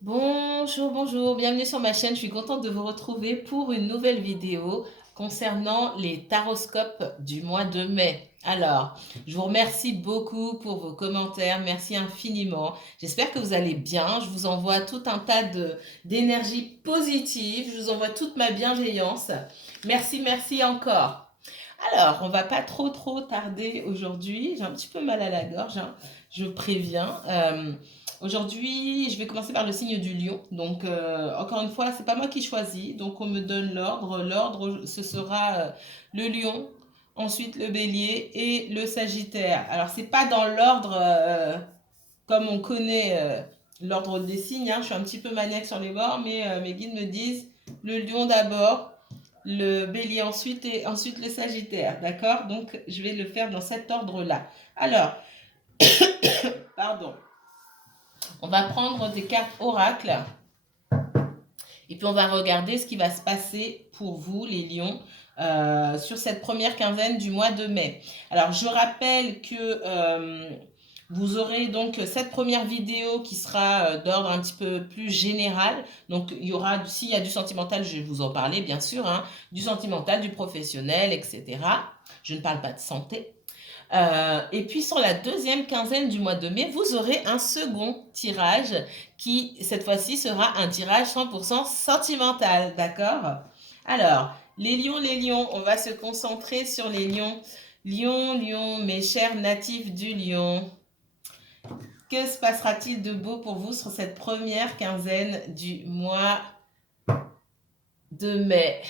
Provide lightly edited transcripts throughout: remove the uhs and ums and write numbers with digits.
Bonjour, bonjour, bienvenue sur ma chaîne. Je suis contente de vous retrouver pour une nouvelle vidéo concernant les taroscopes du mois de mai. Alors, je vous remercie beaucoup pour vos commentaires, merci infiniment. J'espère que vous allez bien. Je vous envoie tout un tas d'énergie positive. Je vous envoie toute ma bienveillance. Merci, merci encore. Alors, on va pas trop tarder aujourd'hui. J'ai un petit peu mal à la gorge, hein, je préviens. Aujourd'hui, je vais commencer par le signe du lion. Donc, encore une fois, c'est pas moi qui choisis. Donc, on me donne l'ordre. L'ordre, ce sera le lion, ensuite le bélier et le sagittaire. Alors, c'est pas dans l'ordre comme on connaît l'ordre des signes, hein. Je suis un petit peu maniaque sur les bords, mais mes guides me disent le lion d'abord, le bélier ensuite et ensuite le sagittaire. D'accord? Donc, je vais le faire dans cet ordre-là. Alors, pardon. On va prendre des cartes oracles et puis on va regarder ce qui va se passer pour vous, les lions, sur cette première quinzaine du mois de mai. Alors, je rappelle que vous aurez donc cette première vidéo qui sera d'ordre un petit peu plus général. Donc, il y aura, s'il y a du sentimental, je vais vous en parler, bien sûr, hein, du sentimental, du professionnel, etc. Je ne parle pas de santé. Et puis sur la deuxième quinzaine du mois de mai, vous aurez un second tirage qui, cette fois-ci, sera un tirage 100% sentimental, d'accord? Alors, les lions, on va se concentrer sur les lions. Lions, lions, mes chers natifs du lion, que se passera-t-il de beau pour vous sur cette première quinzaine du mois de mai?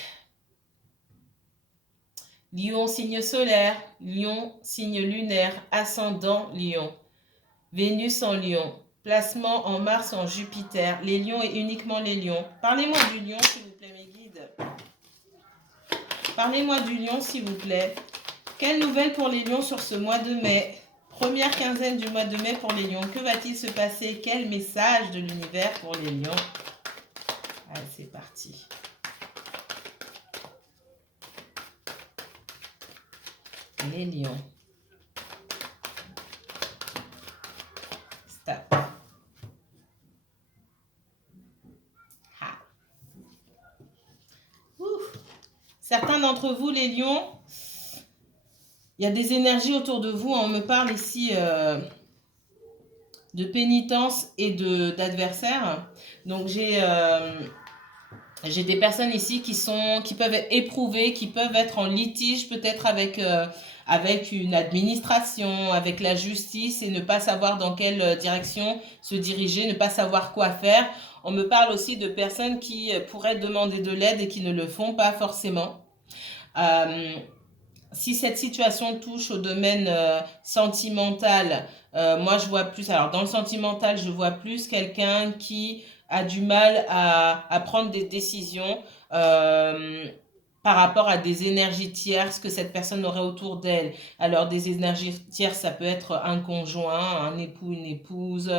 Lion, signe solaire, lion, signe lunaire, ascendant lion. Vénus en lion, placement en Mars en Jupiter, les lions et uniquement les lions. Parlez-moi du lion, s'il vous plaît, mes guides. Parlez-moi du lion, s'il vous plaît. Quelles nouvelles pour les lions sur ce mois de mai? Première quinzaine du mois de mai pour les lions. Que va-t-il se passer? Quel message de l'univers pour les lions? Allez, c'est parti. Les lions. Stop. Ha. Ouf. Certains d'entre vous, les lions, il y a des énergies autour de vous. On me parle ici de pénitence et d'adversaire. Donc j'ai des personnes ici qui peuvent être éprouvées, qui peuvent être en litige peut-être avec une administration, avec la justice et ne pas savoir dans quelle direction se diriger, ne pas savoir quoi faire. On me parle aussi de personnes qui pourraient demander de l'aide et qui ne le font pas forcément. Euh, Si cette situation touche au domaine sentimental, moi je vois plus, alors dans le sentimental, je vois plus quelqu'un qui a du mal à prendre des décisions par rapport à des énergies tierces que cette personne aurait autour d'elle. Alors des énergies tierces, ça peut être un conjoint, un époux, une épouse,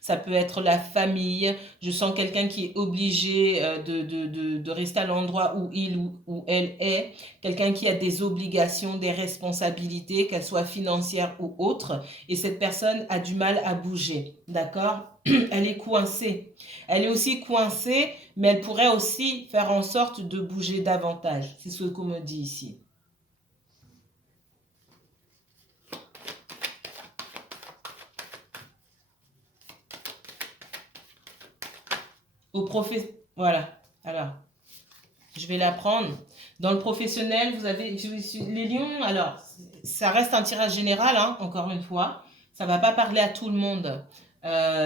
ça peut être la famille. Je sens quelqu'un qui est obligé de rester à l'endroit où il ou elle est, quelqu'un qui a des obligations, des responsabilités, qu'elles soient financières ou autres, et cette personne a du mal à bouger, d'accord? Elle est coincée. Elle est aussi coincée, mais elle pourrait aussi faire en sorte de bouger davantage. C'est ce qu'on me dit ici. Au professeur, voilà. Alors, je vais la prendre. Dans le professionnel, vous avez les lions. Alors, ça reste un tirage général, hein, encore une fois. Ça ne va pas parler à tout le monde.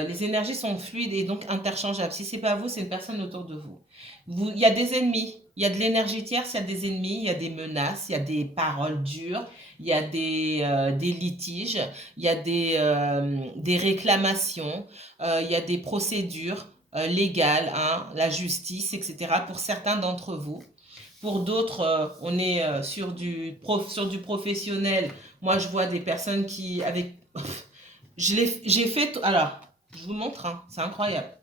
Les énergies sont fluides et donc interchangeables. Si c'est pas vous, c'est une personne autour de vous. Il y a des ennemis. Il y a de l'énergie tierce, il y a des ennemis, il y a des menaces, il y a des paroles dures, il y a des litiges, il y a des réclamations, il y a des procédures légales, hein, la justice, etc. pour certains d'entre vous. Pour d'autres, on est sur du professionnel. Moi, je vois des personnes qui, avec, j'ai fait, alors, je vous montre, hein, c'est incroyable.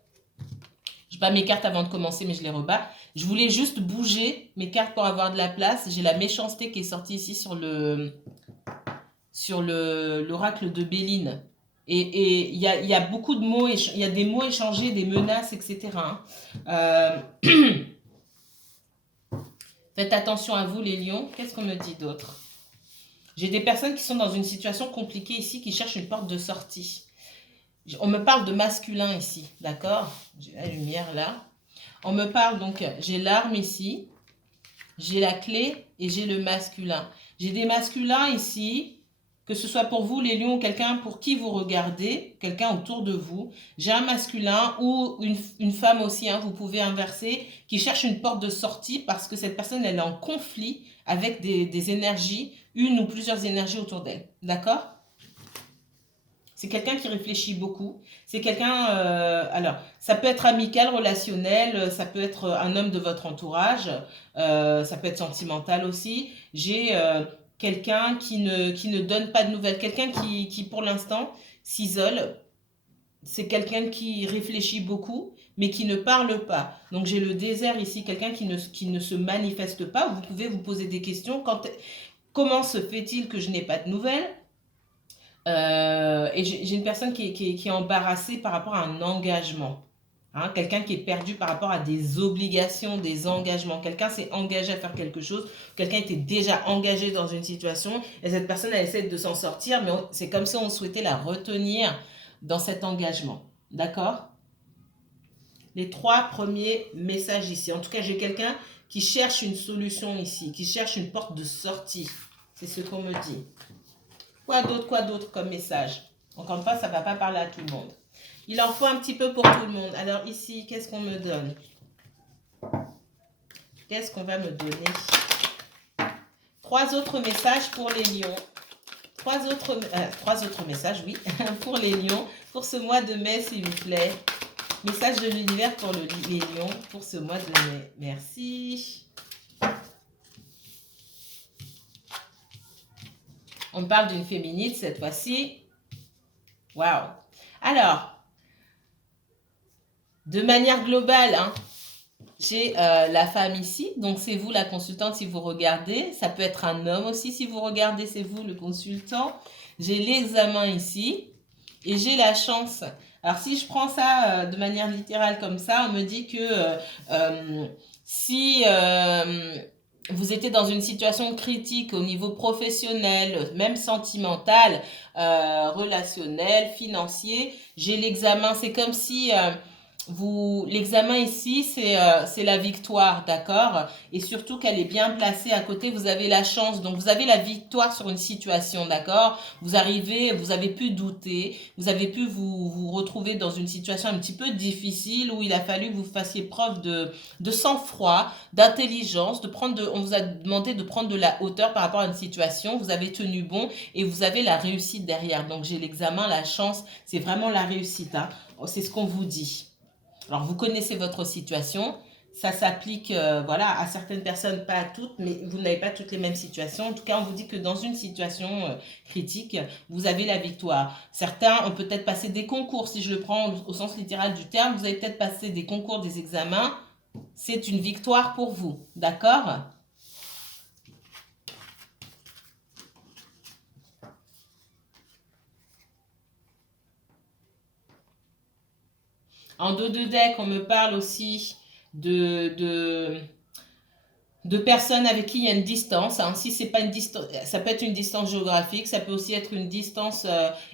Je bats mes cartes avant de commencer, mais je les rebats. Je voulais juste bouger mes cartes pour avoir de la place. J'ai la méchanceté qui est sortie ici sur l'oracle de Béline. Et il y a beaucoup de mots, il y a des mots échangés, des menaces, etc. Faites attention à vous, les lions. Qu'est-ce qu'on me dit d'autre? J'ai des personnes qui sont dans une situation compliquée ici, qui cherchent une porte de sortie. On me parle de masculin ici, d'accord? J'ai la lumière là. On me parle donc, j'ai l'arme ici, j'ai la clé et j'ai le masculin. J'ai des masculins ici, que ce soit pour vous les lions, quelqu'un pour qui vous regardez, quelqu'un autour de vous. J'ai un masculin ou une femme aussi, hein, vous pouvez inverser, qui cherche une porte de sortie parce que cette personne elle est en conflit avec des énergies, une ou plusieurs énergies autour d'elle. D'accord? C'est quelqu'un qui réfléchit beaucoup. C'est quelqu'un, alors, ça peut être amical, relationnel, ça peut être un homme de votre entourage, ça peut être sentimental aussi. J'ai quelqu'un qui ne donne pas de nouvelles, quelqu'un qui pour l'instant, s'isole. C'est quelqu'un qui réfléchit beaucoup, mais qui ne parle pas. Donc j'ai le désert ici, quelqu'un qui ne se manifeste pas. Vous pouvez vous poser des questions. Comment se fait-il que je n'ai pas de nouvelles? Et j'ai une personne qui est embarrassée par rapport à un engagement. Hein, quelqu'un qui est perdu par rapport à des obligations, des engagements. Quelqu'un s'est engagé à faire quelque chose, quelqu'un était déjà engagé dans une situation, et cette personne, elle essaie de s'en sortir, mais c'est comme si on souhaitait la retenir dans cet engagement. D'accord? Les 3 premiers messages ici. En tout cas, j'ai quelqu'un qui cherche une solution ici, qui cherche une porte de sortie. C'est ce qu'on me dit. Quoi d'autre comme message? Encore une fois, ça ne va pas parler à tout le monde. Il en faut un petit peu pour tout le monde. Alors ici, qu'est-ce qu'on me donne? Qu'est-ce qu'on va me donner? 3 autres messages pour les lions. 3 autres messages, oui, pour les lions, pour ce mois de mai, s'il vous plaît. Message de l'univers pour les lions, pour ce mois de mai. Merci. On parle d'une féminine cette fois-ci. Waouh. Alors, de manière globale, hein, j'ai la femme ici, donc c'est vous la consultante si vous regardez. Ça peut être un homme aussi si vous regardez, c'est vous le consultant. J'ai l'examen ici et j'ai la chance. Alors si je prends ça de manière littérale comme ça, on me dit que si vous étiez dans une situation critique au niveau professionnel, même sentimental, relationnel, financier, j'ai l'examen. C'est comme si l'examen ici, c'est la victoire, d'accord? Et surtout qu'elle est bien placée à côté, vous avez la chance. Donc, vous avez la victoire sur une situation, d'accord? Vous avez pu douter, vous avez pu vous retrouver dans une situation un petit peu difficile où il a fallu que vous fassiez preuve de sang-froid, d'intelligence, on vous a demandé de prendre de la hauteur par rapport à une situation, vous avez tenu bon et vous avez la réussite derrière. Donc, j'ai l'examen, la chance, c'est vraiment la réussite, hein? C'est ce qu'on vous dit. Alors, vous connaissez votre situation. Ça s'applique voilà, à certaines personnes, pas à toutes, mais vous n'avez pas toutes les mêmes situations. En tout cas, on vous dit que dans une situation critique, vous avez la victoire. Certains ont peut-être passé des concours, si je le prends au sens littéral du terme. Vous avez peut-être passé des concours, des examens. C'est une victoire pour vous. D'accord? En dos de deck, on me parle aussi de personnes avec qui il y a une distance. Hein. Si c'est pas une distance, ça peut être une distance géographique, ça peut aussi être une distance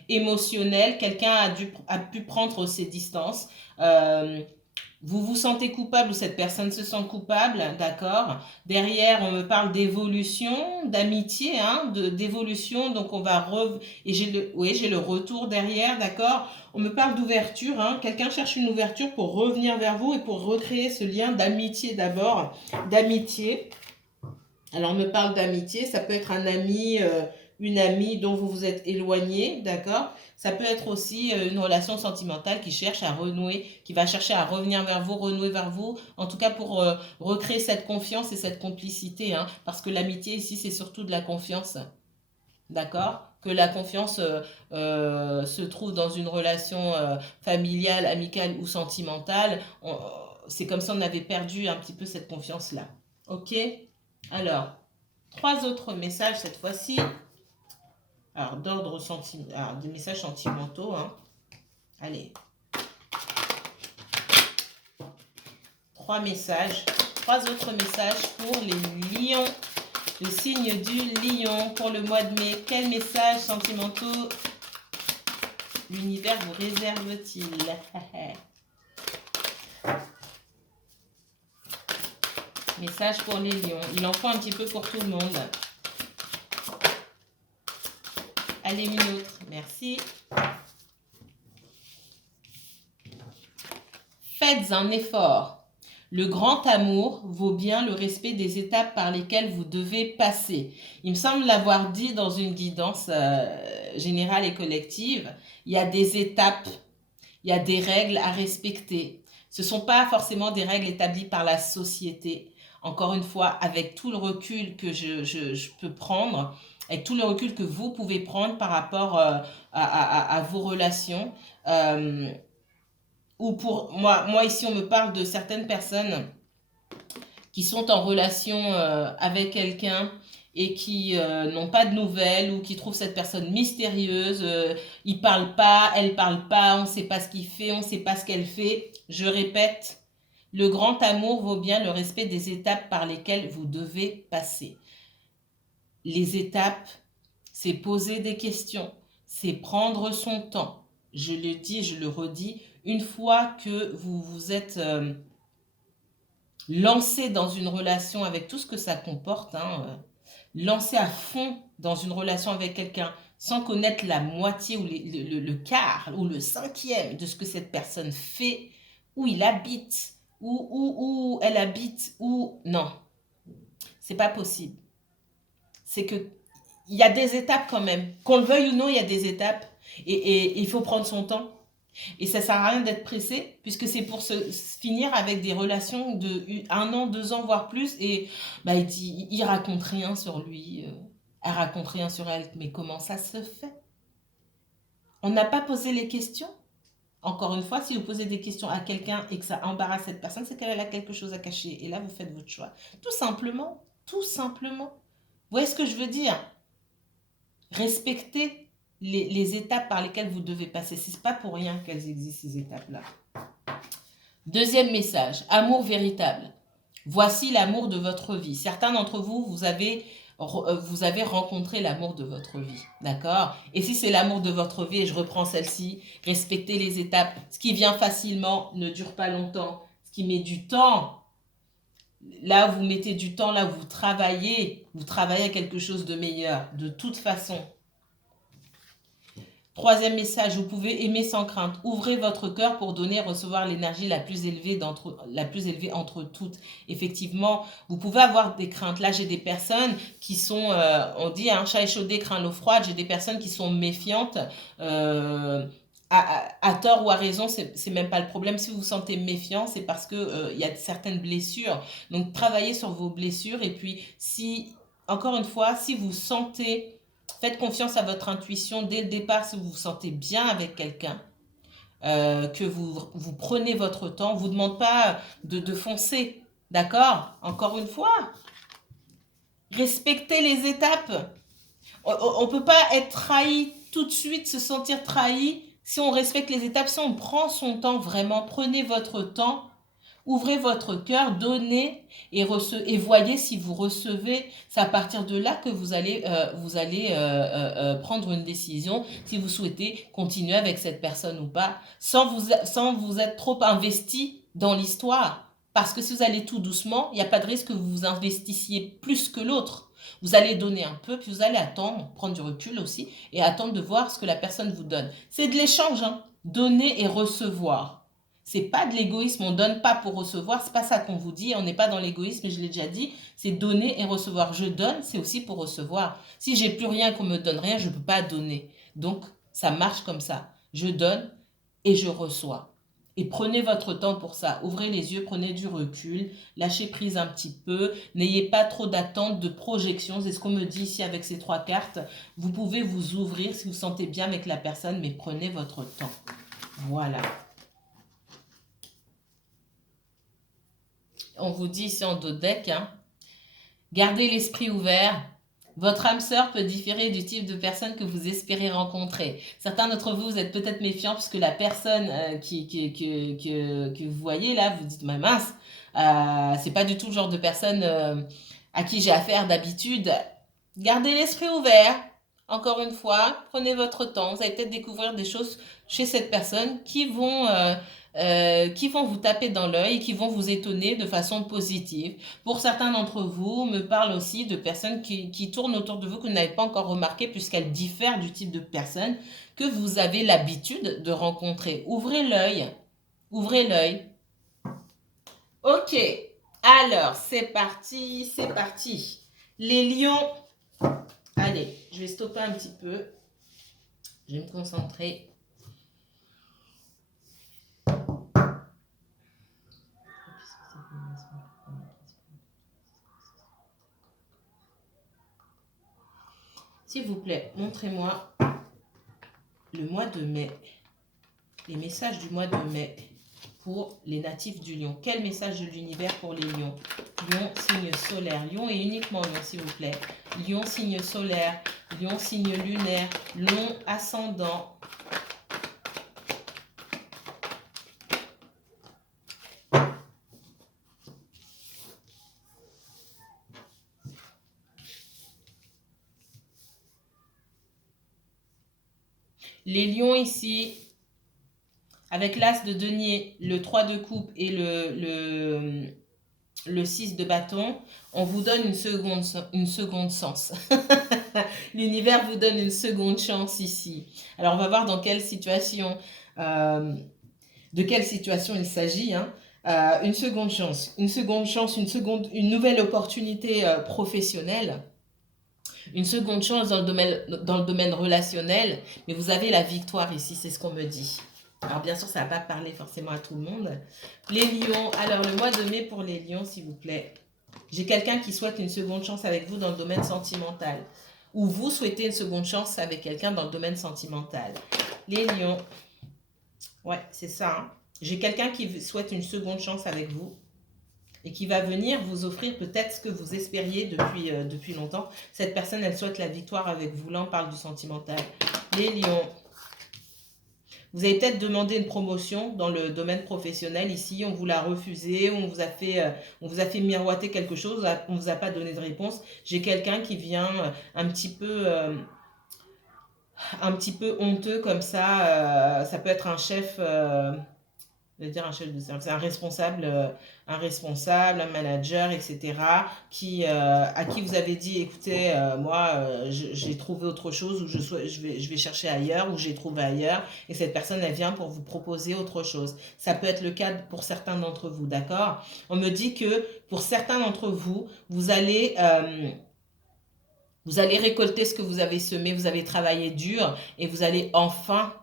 émotionnelle. Quelqu'un a pu prendre ses distances. Vous vous sentez coupable ou cette personne se sent coupable, d'accord? Derrière, on me parle d'évolution, d'amitié, hein, d'évolution. Donc, et j'ai le retour derrière, d'accord? On me parle d'ouverture, hein. Quelqu'un cherche une ouverture pour revenir vers vous et pour recréer ce lien d'amitié d'abord, d'amitié. Alors, on me parle d'amitié, ça peut être un ami, une amie dont vous vous êtes éloigné, d'accord? Ça peut être aussi une relation sentimentale qui cherche à renouer, qui va chercher à revenir vers vous, renouer vers vous, en tout cas pour recréer cette confiance et cette complicité, hein, parce que l'amitié ici, c'est surtout de la confiance, d'accord? Que la confiance se trouve dans une relation familiale, amicale ou sentimentale, c'est comme si on avait perdu un petit peu cette confiance-là. Ok? Alors, 3 autres messages cette fois-ci. Alors, d'ordre sentimental, des messages sentimentaux. Hein. Allez. 3 messages. 3 autres messages pour les lions. Le signe du lion pour le mois de mai. Quels messages sentimentaux l'univers vous réserve-t-il? Message pour les lions. Il en faut un petit peu pour tout le monde. Allez, une autre. Merci. Faites un effort. Le grand amour vaut bien le respect des étapes par lesquelles vous devez passer. Il me semble l'avoir dit dans une guidance générale et collective. Il y a des étapes, il y a des règles à respecter. Ce ne sont pas forcément des règles établies par la société. Encore une fois, avec tout le recul que je peux prendre, avec tout le recul que vous pouvez prendre par rapport à vos relations, ou pour moi ici on me parle de certaines personnes qui sont en relation avec quelqu'un et qui n'ont pas de nouvelles ou qui trouvent cette personne mystérieuse, il parle pas, elle parle pas, on ne sait pas ce qu'il fait, on ne sait pas ce qu'elle fait. Je répète, le grand amour vaut bien le respect des étapes par lesquelles vous devez passer. Les étapes, c'est poser des questions, c'est prendre son temps. Je le dis, je le redis, une fois que vous vous êtes lancé dans une relation avec tout ce que ça comporte, lancé à fond dans une relation avec quelqu'un sans connaître la moitié ou le quart ou le cinquième de ce que cette personne fait, où il habite, où elle habite, où... Non, c'est pas possible. C'est que il y a des étapes quand même. Qu'on le veuille ou non, il y a des étapes. Et il faut prendre son temps. Et ça sert à rien d'être pressé, puisque c'est pour se finir avec des relations de 1 an, 2 ans, voire plus. Et bah, il raconte rien sur lui. Elle raconte rien sur elle. Mais comment ça se fait? On n'a pas posé les questions. Encore une fois, si vous posez des questions à quelqu'un et que ça embarrasse cette personne, c'est qu'elle a quelque chose à cacher. Et là, vous faites votre choix. Tout simplement. Tout simplement. Vous voyez ce que je veux dire? Respectez les étapes par lesquelles vous devez passer. Ce n'est pas pour rien qu'elles existent, ces étapes-là. Deuxième message, amour véritable. Voici l'amour de votre vie. Certains d'entre vous, vous avez rencontré l'amour de votre vie. D'accord? Et si c'est l'amour de votre vie, et je reprends celle-ci, respectez les étapes. Ce qui vient facilement ne dure pas longtemps. Ce qui met du temps, là vous mettez du temps, là vous travaillez à quelque chose de meilleur, de toute façon. Troisième message, vous pouvez aimer sans crainte. Ouvrez votre cœur pour donner et recevoir l'énergie la plus élevée entre toutes. Effectivement, vous pouvez avoir des craintes. Là, j'ai des personnes qui sont, on dit, un chat échaudé craint l'eau froide. J'ai des personnes qui sont méfiantes. À tort ou à raison, c'est même pas le problème. Si vous vous sentez méfiant, c'est parce que y a certaines blessures. Donc, travaillez sur vos blessures. Et puis, encore une fois, si vous sentez... Faites confiance à votre intuition dès le départ si vous vous sentez bien avec quelqu'un, que vous prenez votre temps. On ne vous demande pas de foncer, d'accord? Encore une fois, respectez les étapes. On ne peut pas être trahi tout de suite, se sentir trahi si on respecte les étapes, si on prend son temps vraiment. Prenez votre temps. Ouvrez votre cœur, donnez et voyez si vous recevez. C'est à partir de là que vous allez prendre une décision si vous souhaitez continuer avec cette personne ou pas, sans vous être trop investi dans l'histoire. Parce que si vous allez tout doucement, il n'y a pas de risque que vous vous investissiez plus que l'autre. Vous allez donner un peu, puis vous allez attendre, prendre du recul aussi, et attendre de voir ce que la personne vous donne. C'est de l'échange, hein. Donner et recevoir. C'est pas de l'égoïsme, on donne pas pour recevoir, c'est pas ça qu'on vous dit, on n'est pas dans l'égoïsme, je l'ai déjà dit, c'est donner et recevoir. Je donne, c'est aussi pour recevoir. Si j'ai plus rien, qu'on me donne rien, je peux pas donner. Donc, ça marche comme ça. Je donne et je reçois. Et prenez votre temps pour ça. Ouvrez les yeux, prenez du recul, lâchez prise un petit peu, n'ayez pas trop d'attente, de projection. C'est ce qu'on me dit ici avec ces 3 cartes. Vous pouvez vous ouvrir si vous sentez bien avec la personne, mais prenez votre temps. Voilà. On vous dit ici en dos de deck, gardez l'esprit ouvert, Votre âme sœur peut différer du type de personne que vous espérez rencontrer. Certains d'entre vous, vous êtes peut-être méfiants puisque la personne que vous voyez là, vous dites, mais mince, c'est pas du tout le genre de personne à qui j'ai affaire d'habitude. Gardez l'esprit ouvert. Encore une fois, prenez votre temps. Vous allez peut-être découvrir des choses chez cette personne qui vont vous taper dans l'œil, qui vont vous étonner de façon positive. Pour certains d'entre vous, me parle aussi de personnes qui tournent autour de vous que vous n'avez pas encore remarqué puisqu'elles diffèrent du type de personnes que vous avez l'habitude de rencontrer. Ouvrez l'œil. Ouvrez l'œil. Ok. Alors, c'est parti, c'est parti. Les lions. Allez, je vais stopper un petit peu. Je vais me concentrer. S'il vous plaît, montrez-moi le mois de mai, les messages du mois de mai pour les natifs du lion. Quel message de l'univers pour les lions? Lion, signe solaire. Lion et uniquement lion, s'il vous plaît. Lion, signe solaire. Lion, signe lunaire. Lion, ascendant. Les lions ici, avec l'as de denier, le 3 de coupe et le 6 de bâton, on vous donne une seconde chance. L'univers vous donne une seconde chance ici. Alors, on va voir dans quelle situation, de quelle situation il s'agit. Hein. Une seconde chance, une nouvelle opportunité professionnelle. Une seconde chance dans le domaine relationnel, mais vous avez la victoire ici, c'est ce qu'on me dit. Alors bien sûr, ça ne va pas parler forcément à tout le monde. Les lions, alors le mois de mai pour les lions, s'il vous plaît. J'ai quelqu'un qui souhaite une seconde chance avec vous dans le domaine sentimental. Ou vous souhaitez une seconde chance avec quelqu'un dans le domaine sentimental. Les lions, ouais, c'est ça. Hein. J'ai quelqu'un qui souhaite une seconde chance avec vous et qui va venir vous offrir peut-être ce que vous espériez depuis longtemps. Cette personne, elle souhaite la victoire avec vous. Là, on parle du sentimental. Les lions. Vous avez peut-être demandé une promotion dans le domaine professionnel. Ici, on vous l'a refusé, on vous a fait miroiter quelque chose, on ne vous a pas donné de réponse. J'ai quelqu'un qui vient un petit peu honteux comme ça. Ça peut être un chef... je vais dire un chef de service, un responsable, un manager, etc., à qui vous avez dit, écoutez, moi, j'ai trouvé autre chose, ou je vais chercher ailleurs, ou j'ai trouvé ailleurs, et cette personne, elle vient pour vous proposer autre chose. Ça peut être le cas pour certains d'entre vous, d'accord? On me dit que pour certains d'entre vous, vous allez récolter ce que vous avez semé, vous avez travaillé dur, et vous allez enfin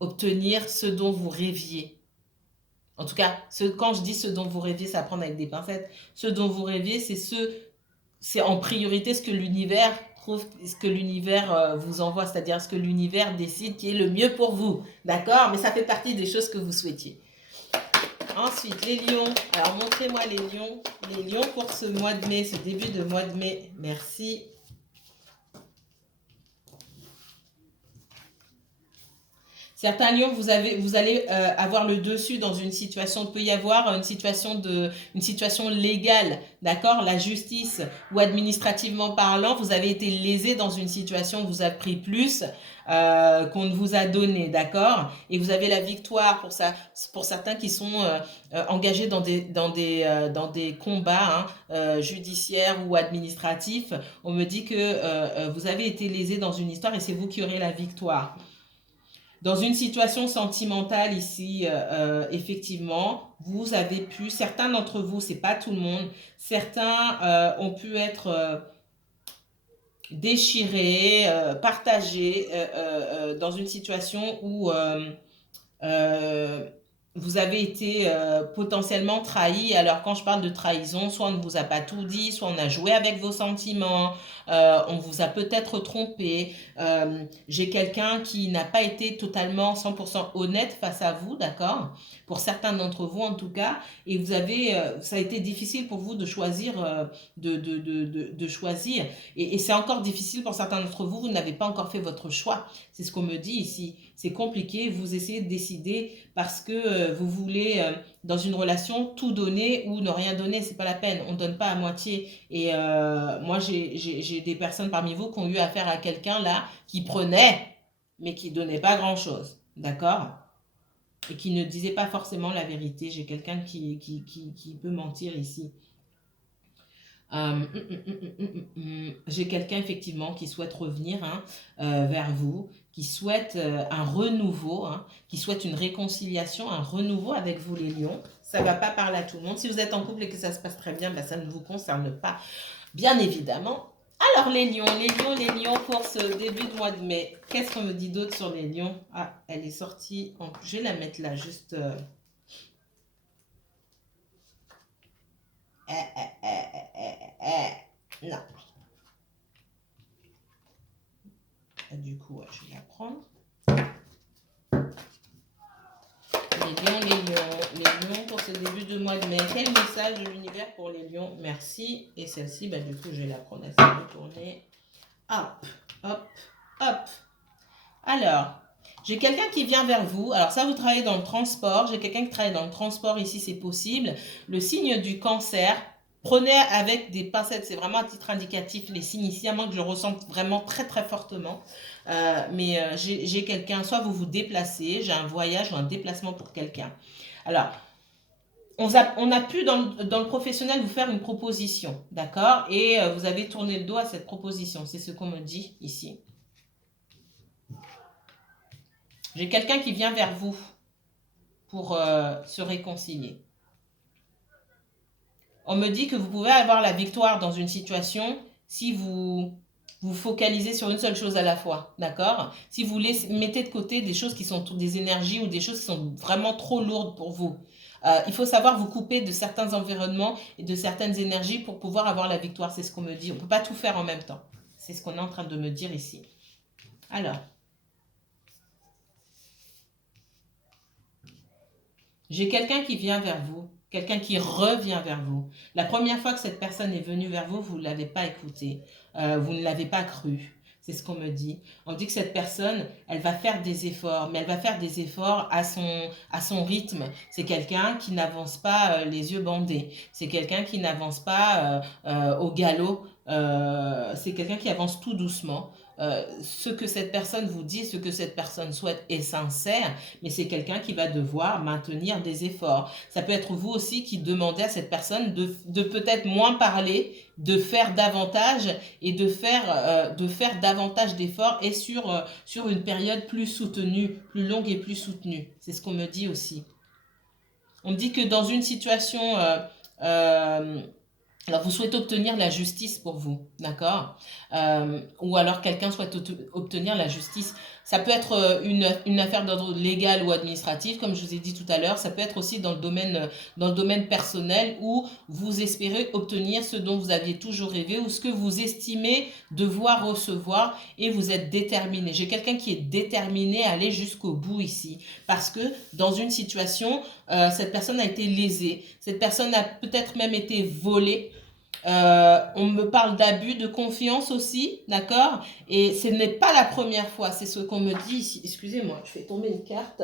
obtenir ce dont vous rêviez. En tout cas, quand je dis ce dont vous rêviez, ça prend avec des pincettes. Ce dont vous rêviez, c'est en priorité ce que l'univers trouve, ce que l'univers vous envoie, c'est-à-dire ce que l'univers décide qui est le mieux pour vous. D'accord? Mais ça fait partie des choses que vous souhaitiez. Ensuite, les lions. Alors, montrez-moi les lions. Les lions pour ce mois de mai, ce début de mois de mai. Merci. Certains lions, vous allez avoir le dessus dans une situation. Il peut y avoir une situation légale, d'accord? La justice ou administrativement parlant, vous avez été lésé dans une situation où vous avez pris plus qu'on ne vous a donné, d'accord? Et vous avez la victoire pour certains qui sont engagés dans des combats judiciaires ou administratifs. On me dit que vous avez été lésé dans une histoire et c'est vous qui aurez la victoire. Dans une situation sentimentale ici, effectivement, vous avez pu, certains d'entre vous, c'est pas tout le monde, certains ont pu être déchirés, partagés dans une situation où vous avez été potentiellement trahi. Alors quand je parle de trahison, soit on ne vous a pas tout dit, soit on a joué avec vos sentiments, on vous a peut-être trompé. J'ai quelqu'un qui n'a pas été totalement 100% honnête face à vous, d'accord? Pour certains d'entre vous en tout cas. Et vous avez, ça a été difficile pour vous de choisir, de choisir. Et c'est encore difficile pour certains d'entre vous, vous n'avez pas encore fait votre choix. C'est ce qu'on me dit ici. C'est compliqué, vous essayez de décider parce que vous voulez, dans une relation, tout donner ou ne rien donner, c'est pas la peine, on ne donne pas à moitié. Et moi, j'ai des personnes parmi vous qui ont eu affaire à quelqu'un là, qui prenait, mais qui donnait pas grand-chose, d'accord? Et qui ne disait pas forcément la vérité. J'ai quelqu'un qui peut mentir ici. J'ai quelqu'un effectivement qui souhaite revenir hein, vers vous, qui souhaite un renouveau, hein, qui souhaite une réconciliation, un renouveau avec vous les lions. Ça ne va pas parler à tout le monde. Si vous êtes en couple et que ça se passe très bien, ben, ça ne vous concerne pas, bien évidemment. Alors les lions, pour ce début de mois de mai, qu'est-ce qu'on me dit d'autre sur les lions? Ah, elle est sortie, je vais la mettre là, juste... Non. Du coup, ouais, je vais la prendre. Les lions pour ce début de mois de mai. Quel message de l'univers pour les lions? Merci. Et celle-ci, bah, du coup, je vais la prendre. Elle s'est retournée. Hop, hop, hop. Alors, j'ai quelqu'un qui vient vers vous. Alors ça, vous travaillez dans le transport. J'ai quelqu'un qui travaille dans le transport. Ici, c'est possible. Le signe du cancer. Prenez avec des pincettes, c'est vraiment un titre indicatif, les signes ici, à moins que je le ressente vraiment très très fortement. Mais j'ai quelqu'un, soit vous vous déplacez, j'ai un voyage ou un déplacement pour quelqu'un. Alors, on a pu dans le professionnel vous faire une proposition, d'accord? Et vous avez tourné le dos à cette proposition, c'est ce qu'on me dit ici. J'ai quelqu'un qui vient vers vous pour se réconcilier. On me dit que vous pouvez avoir la victoire dans une situation si vous vous focalisez sur une seule chose à la fois, d'accord? Si vous mettez de côté des choses qui sont des énergies ou des choses qui sont vraiment trop lourdes pour vous. Il faut savoir vous couper de certains environnements et de certaines énergies pour pouvoir avoir la victoire, c'est ce qu'on me dit. On ne peut pas tout faire en même temps. C'est ce qu'on est en train de me dire ici. Alors, j'ai quelqu'un qui vient vers vous. Quelqu'un qui revient vers vous. La première fois que cette personne est venue vers vous, vous ne l'avez pas écouté. Vous ne l'avez pas cru. C'est ce qu'on me dit. On dit que cette personne, elle va faire des efforts, mais elle va faire des efforts à son rythme. C'est quelqu'un qui n'avance pas les yeux bandés. C'est quelqu'un qui n'avance pas au galop. C'est quelqu'un qui avance tout doucement. Ce que cette personne vous dit, ce que cette personne souhaite est sincère, mais c'est quelqu'un qui va devoir maintenir des efforts. Ça peut être vous aussi qui demandez à cette personne de peut-être moins parler, de faire davantage et de faire davantage d'efforts et sur une période plus soutenue, plus longue et plus soutenue. C'est ce qu'on me dit aussi. On me dit que dans une situation... alors, vous souhaitez obtenir la justice pour vous, d'accord? Ou alors quelqu'un souhaite obtenir la justice. Ça peut être une affaire d'ordre légal ou administratif, comme je vous ai dit tout à l'heure. Ça peut être aussi dans le domaine personnel où vous espérez obtenir ce dont vous aviez toujours rêvé ou ce que vous estimez devoir recevoir et vous êtes déterminé. J'ai quelqu'un qui est déterminé à aller jusqu'au bout ici parce que dans une situation, cette personne a été lésée. Cette personne a peut-être même été volée. On me parle d'abus de confiance aussi, d'accord? Et ce n'est pas la première fois, c'est ce qu'on me dit ici. Excusez-moi, je fais tomber une carte.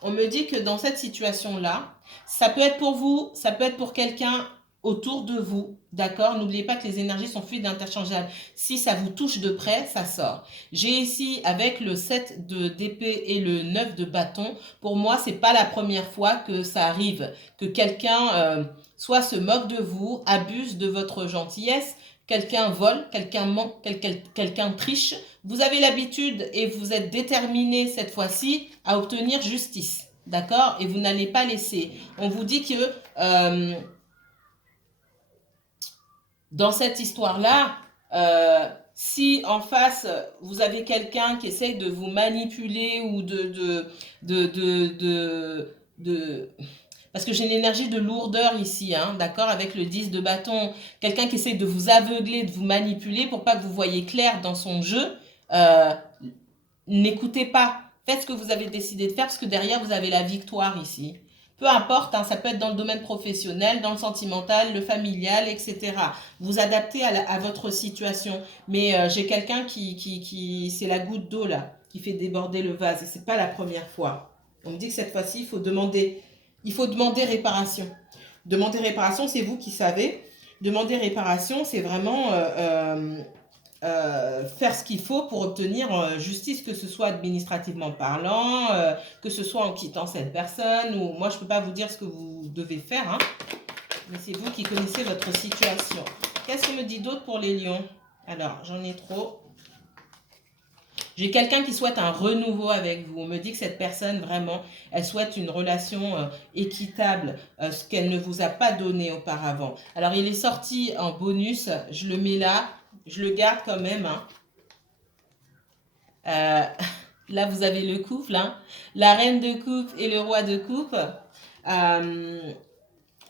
On me dit que dans cette situation-là, ça peut être pour vous, ça peut être pour quelqu'un autour de vous, d'accord? N'oubliez pas que les énergies sont fluides et interchangeables. Si ça vous touche de près, ça sort. J'ai ici, avec le 7 d'épée et le 9 de bâton, pour moi, c'est pas la première fois que ça arrive, que quelqu'un soit se moque de vous, abuse de votre gentillesse, quelqu'un vole, quelqu'un ment, quelqu'un triche. Vous avez l'habitude et vous êtes déterminé cette fois-ci à obtenir justice, d'accord? Et vous n'allez pas laisser. On vous dit que dans cette histoire-là, si en face, vous avez quelqu'un qui essaye de vous manipuler ou parce que j'ai une énergie de lourdeur ici, hein, d'accord, avec le 10 de bâton. Quelqu'un qui essaie de vous aveugler, de vous manipuler pour pas que vous voyez clair dans son jeu. N'écoutez pas. Faites ce que vous avez décidé de faire parce que derrière, vous avez la victoire ici. Peu importe, hein, ça peut être dans le domaine professionnel, dans le sentimental, le familial, etc. Vous adaptez à votre situation. Mais j'ai quelqu'un qui c'est la goutte d'eau là, qui fait déborder le vase. Et c'est pas la première fois. On me dit que cette fois-ci, il faut demander réparation. Demander réparation, c'est vous qui savez. Demander réparation, c'est vraiment faire ce qu'il faut pour obtenir justice, que ce soit administrativement parlant, que ce soit en quittant cette personne, ou moi je ne peux pas vous dire ce que vous devez faire, hein, mais c'est vous qui connaissez votre situation. Qu'est-ce qu'on me dit d'autre pour les lions? Alors, j'en ai trop. J'ai quelqu'un qui souhaite un renouveau avec vous. On me dit que cette personne, vraiment, elle souhaite une relation équitable, ce qu'elle ne vous a pas donné auparavant. Alors, il est sorti en bonus. Je le mets là. Je le garde quand même. Hein. Là, vous avez le couple. Hein. La reine de coupe et le roi de coupe.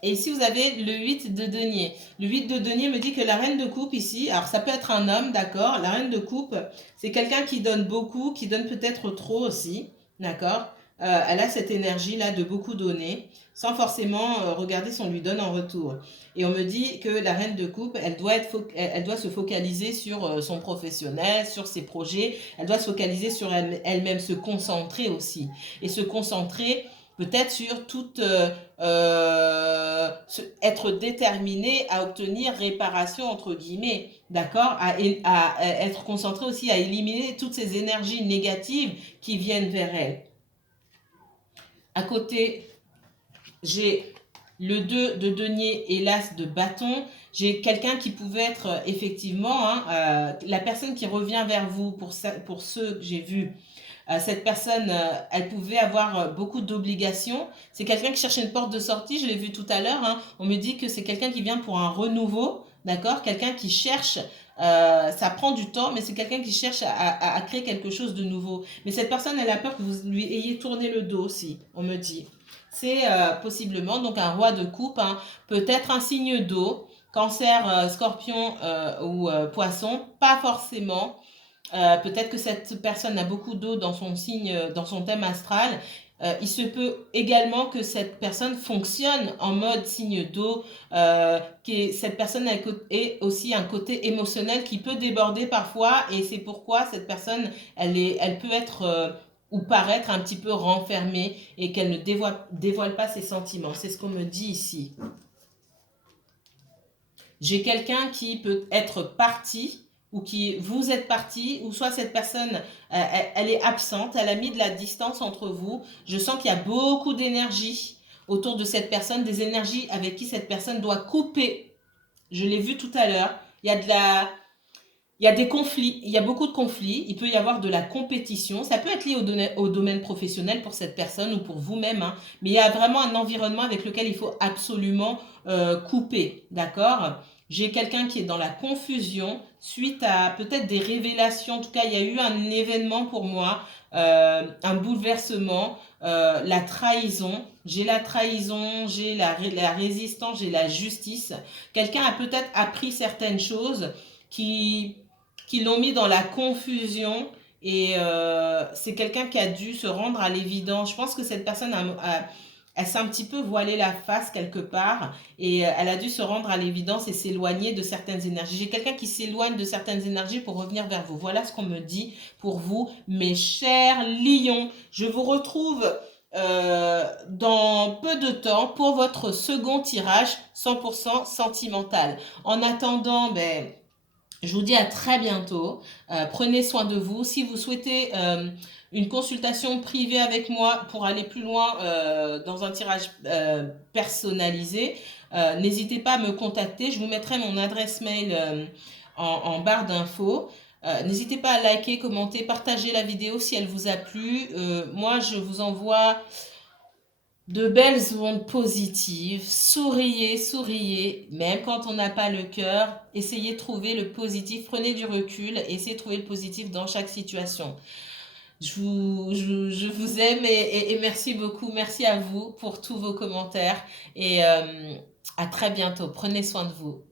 Et ici, vous avez le 8 de denier. Le 8 de denier me dit que la reine de coupe ici, alors ça peut être un homme, d'accord. La reine de coupe, c'est quelqu'un qui donne beaucoup, qui donne peut-être trop aussi, d'accord. Elle a cette énergie-là de beaucoup donner, sans forcément regarder si on lui donne en retour. Et on me dit que la reine de coupe, elle doit se focaliser sur son professionnel, sur ses projets. Elle doit se focaliser sur elle-même, se concentrer aussi. Et se concentrer peut-être sur toute être déterminé à obtenir réparation entre guillemets, d'accord, à être concentré aussi à éliminer toutes ces énergies négatives qui viennent vers elle. À côté, j'ai le 2 de denier et l'as de bâton. J'ai quelqu'un qui pouvait être effectivement la personne qui revient vers vous pour ceux que j'ai vus. Cette personne, elle pouvait avoir beaucoup d'obligations. C'est quelqu'un qui cherchait une porte de sortie, je l'ai vu tout à l'heure. Hein. On me dit que c'est quelqu'un qui vient pour un renouveau, d'accord? Quelqu'un qui cherche, ça prend du temps, mais c'est quelqu'un qui cherche à créer quelque chose de nouveau. Mais cette personne, elle a peur que vous lui ayez tourné le dos aussi, on me dit. C'est possiblement donc un roi de coupe, hein, peut-être un signe d'eau, cancer, scorpion ou poisson, pas forcément. Peut-être que cette personne a beaucoup d'eau dans son signe, dans son thème astral. Il se peut également que cette personne fonctionne en mode signe d'eau, cette personne ait aussi un côté émotionnel qui peut déborder parfois, et c'est pourquoi cette personne, elle peut être ou paraître un petit peu renfermée et qu'elle ne dévoile pas ses sentiments. C'est ce qu'on me dit ici. J'ai quelqu'un qui peut être parti, ou qui vous êtes parti, ou soit cette personne, elle est absente, elle a mis de la distance entre vous. Je sens qu'il y a beaucoup d'énergie autour de cette personne, des énergies avec qui cette personne doit couper. Je l'ai vu tout à l'heure. Il y a des conflits, il y a beaucoup de conflits, il peut y avoir de la compétition, ça peut être lié au domaine professionnel pour cette personne ou pour vous-même, hein, mais il y a vraiment un environnement avec lequel il faut absolument couper, d'accord? J'ai quelqu'un qui est dans la confusion suite à peut-être des révélations, en tout cas il y a eu un événement pour moi, un bouleversement, la trahison, j'ai la résistance, j'ai la justice. Quelqu'un a peut-être appris certaines choses qui l'ont mis dans la confusion, et c'est quelqu'un qui a dû se rendre à l'évidence. Je pense que cette personne elle s'est un petit peu voilée la face quelque part, et elle a dû se rendre à l'évidence et s'éloigner de certaines énergies. J'ai quelqu'un qui s'éloigne de certaines énergies pour revenir vers vous. Voilà ce qu'on me dit pour vous, mes chers lions. Je vous retrouve dans peu de temps pour votre second tirage 100% sentimental. En attendant, je vous dis à très bientôt. Prenez soin de vous. Si vous souhaitez une consultation privée avec moi pour aller plus loin dans un tirage personnalisé, n'hésitez pas à me contacter. Je vous mettrai mon adresse mail en barre d'infos. N'hésitez pas à liker, commenter, partager la vidéo si elle vous a plu. Moi, je vous envoie de belles ondes positives. Souriez, souriez, même quand on n'a pas le cœur. Essayez de trouver le positif, prenez du recul, essayez de trouver le positif dans chaque situation. Je vous aime et merci beaucoup. Merci à vous pour tous vos commentaires et à très bientôt. Prenez soin de vous.